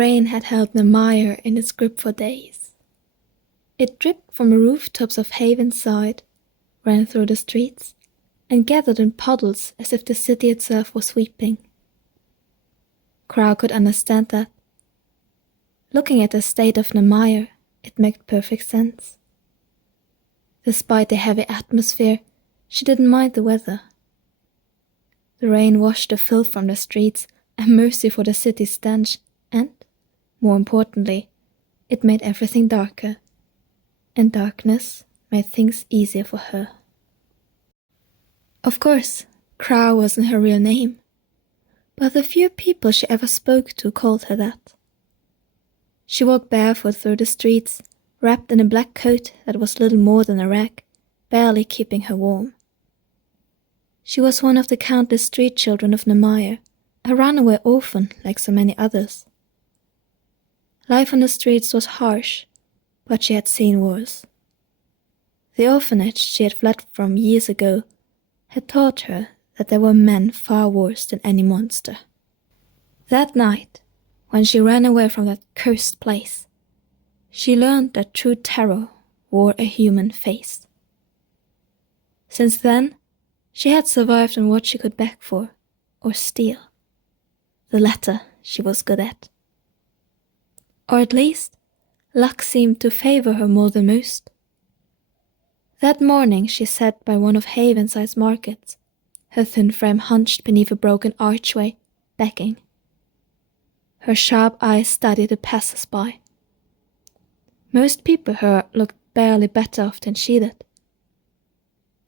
Rain had held the mire in its grip for days. It dripped from the rooftops of Havenside, ran through the streets, and gathered in puddles as if the city itself was weeping. Crow could understand that. Looking at the state of the mire, it made perfect sense. Despite the heavy atmosphere, she didn't mind the weather. The rain washed the filth from the streets, a mercy for the city's stench, and, more importantly, it made everything darker. And darkness made things easier for her. Of course, Crow wasn't her real name, but the few people she ever spoke to called her that. She walked barefoot through the streets, wrapped in a black coat that was little more than a rag, barely keeping her warm. She was one of the countless street children of Nemire, a runaway orphan like so many others. Life on the streets was harsh, but she had seen worse. The orphanage she had fled from years ago had taught her that there were men far worse than any monster. That night, when she ran away from that cursed place, she learned that true terror wore a human face. Since then, she had survived on what she could beg for, or steal. The latter she was good at. Or at least, luck seemed to favor her more than most. That morning she sat by one of Havenside's markets, her thin frame hunched beneath a broken archway, begging. Her sharp eyes studied the passers-by. Most people her looked barely better off than she did.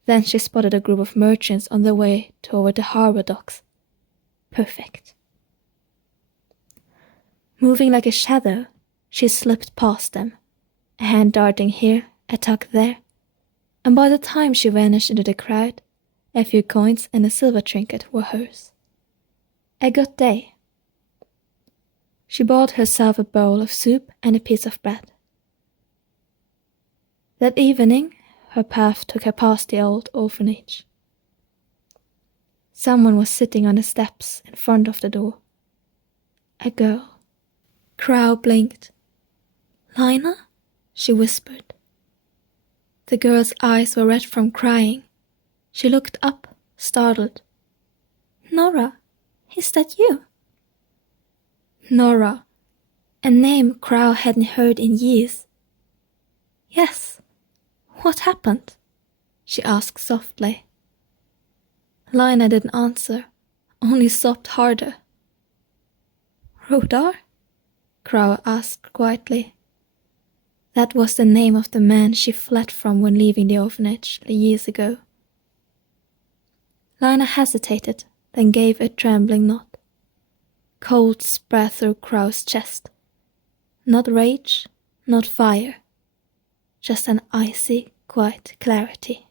Then she spotted a group of merchants on their way toward the harbor docks. Perfect. Moving like a shadow, she slipped past them, a hand darting here, a tug there, and by the time she vanished into the crowd, a few coins and a silver trinket were hers. A good day. She bought herself a bowl of soup and a piece of bread. That evening, her path took her past the old orphanage. Someone was sitting on the steps in front of the door. A girl. Crow blinked. "Lina?" she whispered. The girl's eyes were red from crying. She looked up, startled. "Nora, is that you?" Nora, a name Crow hadn't heard in years. "Yes. What happened?" she asked softly. Lina didn't answer, only sobbed harder. "Rodar?" Crow asked quietly. That was the name of the man she fled from when leaving the orphanage years ago. Lina hesitated, then gave a trembling nod. Cold spread through Crow's chest. Not rage, not fire, just an icy, quiet clarity.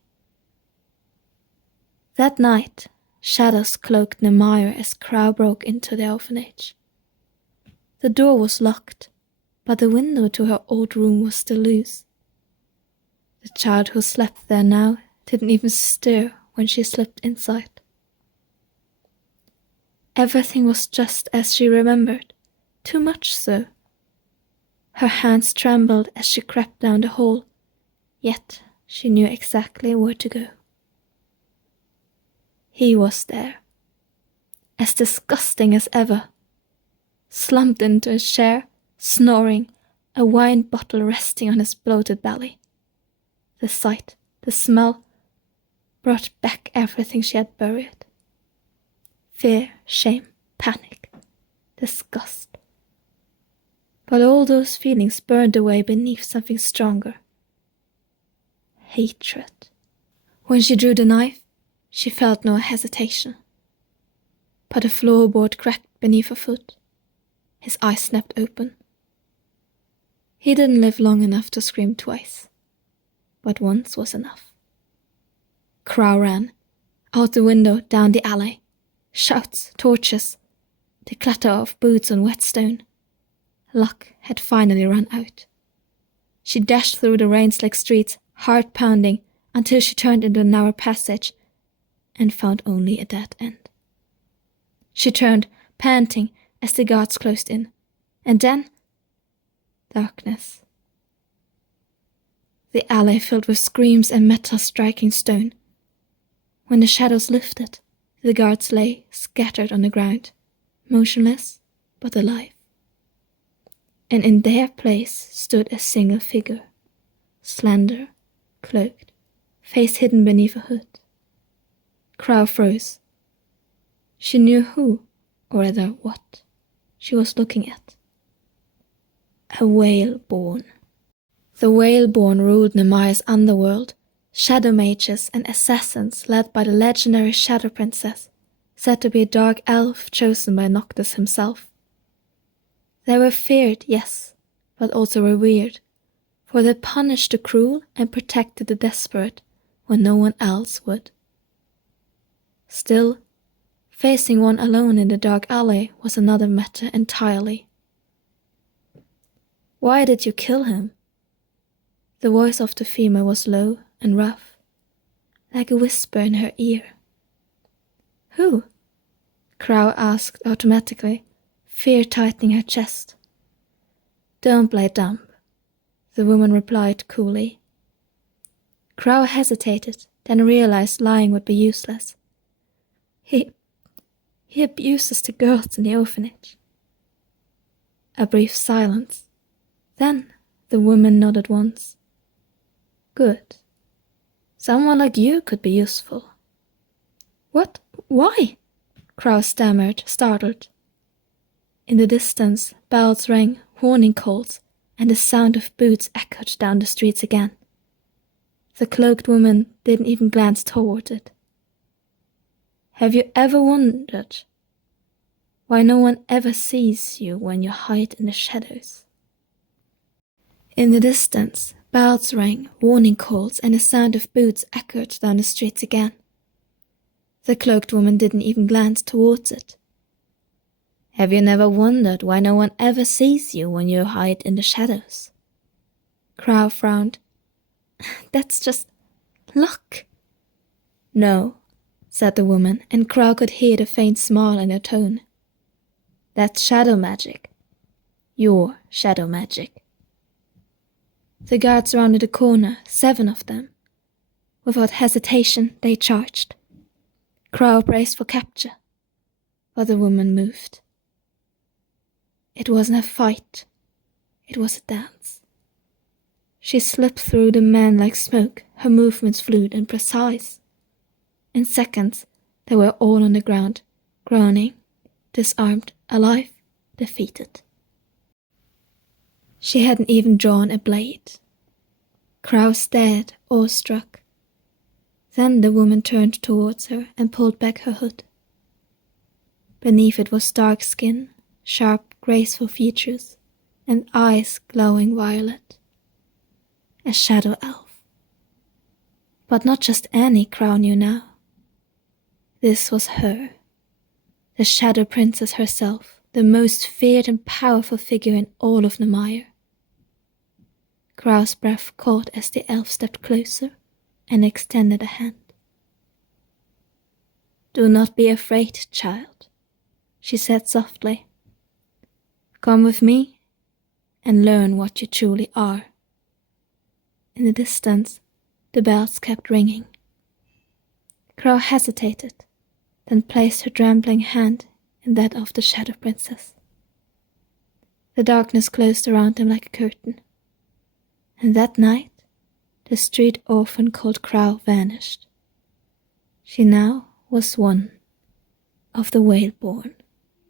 That night, shadows cloaked Nemire as Crow broke into the orphanage. The door was locked, but the window to her old room was still loose. The child who slept there now didn't even stir when she slipped inside. Everything was just as she remembered, too much so. Her hands trembled as she crept down the hall, yet she knew exactly where to go. He was there, as disgusting as ever, slumped into a chair, snoring, a wine bottle resting on his bloated belly. The sight, the smell, brought back everything she had buried. Fear, shame, panic, disgust. But all those feelings burned away beneath something stronger. Hatred. When she drew the knife, she felt no hesitation. But the floorboard cracked beneath her foot. His eyes snapped open. He didn't live long enough to scream twice, but once was enough. Crow ran, out the window, down the alley. Shouts, torches, the clatter of boots on wet stone. Luck had finally run out. She dashed through the rain-slick streets, heart pounding, until she turned into a narrow passage and found only a dead end. She turned, panting, as the guards closed in. And then darkness. The alley filled with screams and metal striking stone. When the shadows lifted, the guards lay scattered on the ground, motionless but alive. And in their place stood a single figure, slender, cloaked, face hidden beneath a hood. Crow froze. She knew who, or rather what, she was looking at. A Whaleborn. The Whaleborn ruled Nemaya's underworld, shadow mages and assassins led by the legendary Shadow Princess, said to be a dark elf chosen by Noctis himself. They were feared, yes, but also revered, for they punished the cruel and protected the desperate when no one else would. Still, facing one alone in the dark alley was another matter entirely. "Why did you kill him?" The voice of the female was low and rough, like a whisper in her ear. "Who?" Crow asked automatically, fear tightening her chest. "Don't play dumb," the woman replied coolly. Crow hesitated, then realized lying would be useless. He abuses the girls in the orphanage." A brief silence. Then the woman nodded once. "Good. Someone like you could be useful." "What? Why?" Crow stammered, startled. In the distance, bells rang, warning calls, and the sound of boots echoed down the streets again. The cloaked woman didn't even glance toward it. "Have you ever wondered why no one ever sees you when you hide in the shadows?" In the distance, bells rang, warning calls, and the sound of boots echoed down the streets again. The cloaked woman didn't even glance towards it. "Have you never wondered why no one ever sees you when you hide in the shadows?" Crow frowned. "That's just luck." "No," said the woman, and Crow could hear the faint smile in her tone. "That's shadow magic. Your shadow magic." The guards rounded the corner, 7 of them. Without hesitation, they charged. Crow braced for capture, but the woman moved. It wasn't a fight. It was a dance. She slipped through the men like smoke, her movements fluid and precise. In seconds, they were all on the ground, groaning, disarmed, alive, defeated. She hadn't even drawn a blade. Crow stared, awestruck. Then the woman turned towards her and pulled back her hood. Beneath it was dark skin, sharp, graceful features, and eyes glowing violet. A shadow elf. But not just any, Crow knew now. This was her. The Shadow Princess herself, the most feared and powerful figure in all of Nemaya. Crow's breath caught as the elf stepped closer and extended a hand. "Do not be afraid, child," she said softly. "Come with me and learn what you truly are." In the distance, the bells kept ringing. Crow hesitated, then placed her trembling hand in that of the Shadow Princess. The darkness closed around them like a curtain. And that night, the street orphan called Crow vanished. She now was one of the Whaleborn.